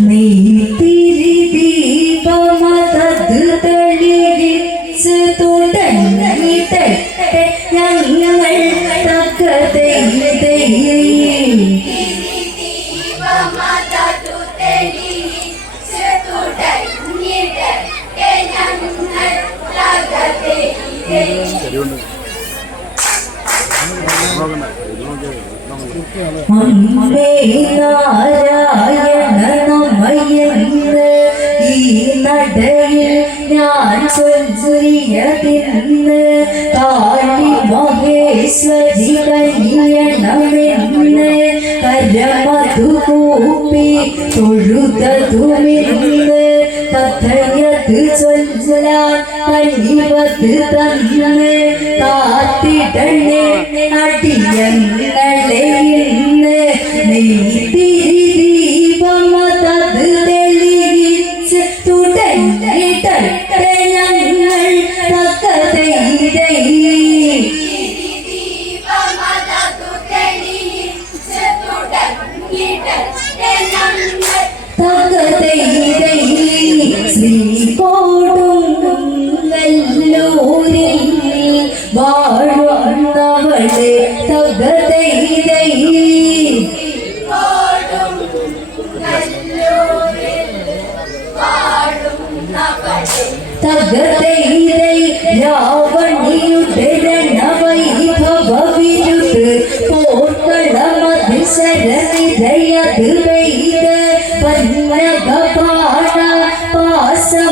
നീതിരി ദീപമതത് തെളിയിച്ചു തന്നെ തെട്ടെ ഞങ്ങൾ തക്കതേ അമ്പേ നാരായ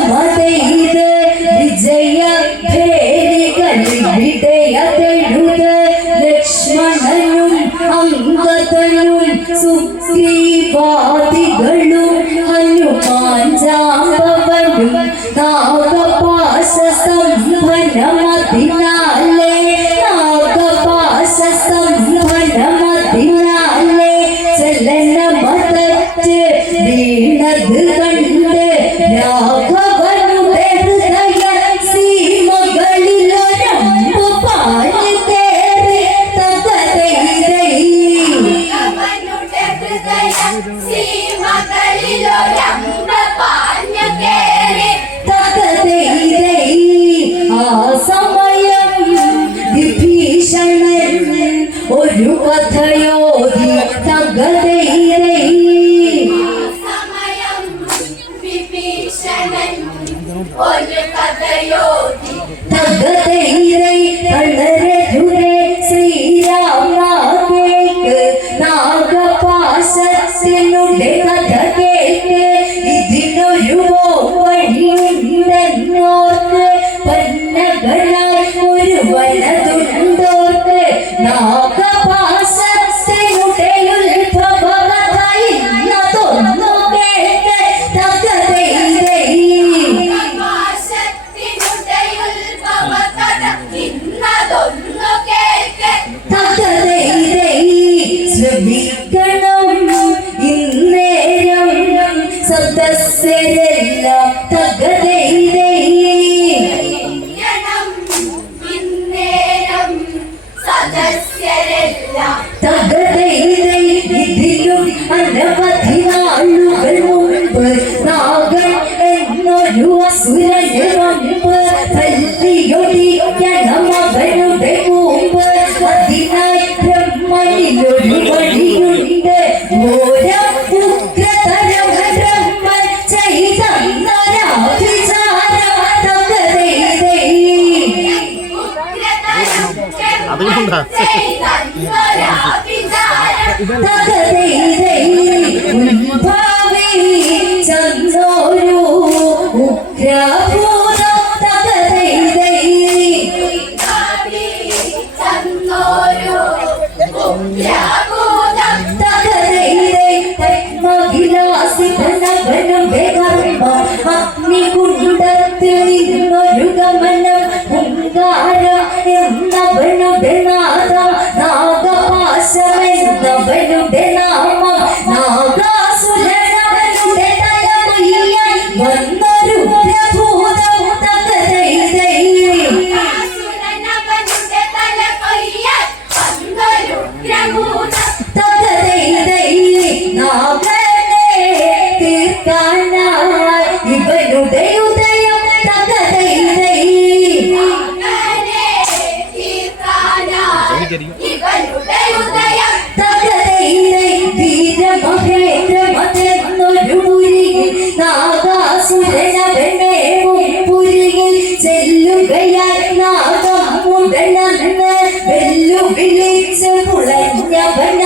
ಮತೆಯಿದೆ ವಿಜಯ ಭೇರಿಯ ತೆಳುದೆ ಲಕ್ಷ್ಮಣನು ಅಂಗತನು ಸುಗ್ರೀವಾದಿಗಳು ಹನು ಪಾಂಜಾಂಬವನು ನಾಗಪಾಶ ಸಂಭನ ಮದಿನಾಲೆ ನಾಗಪಾಶ ಸಂಭನ ಮದಿನಾಲೆ ಚಲನ ಮತಕ್ಕೆ വീണത് Yeah. ஆசை தன்னகனம் வேகாரிமா அக்னி குண்டத்தில் இருவருக மனம் உங்கார എന്നവനും നാഗ പാശമെന്നവനും നാമം നാഗ venga.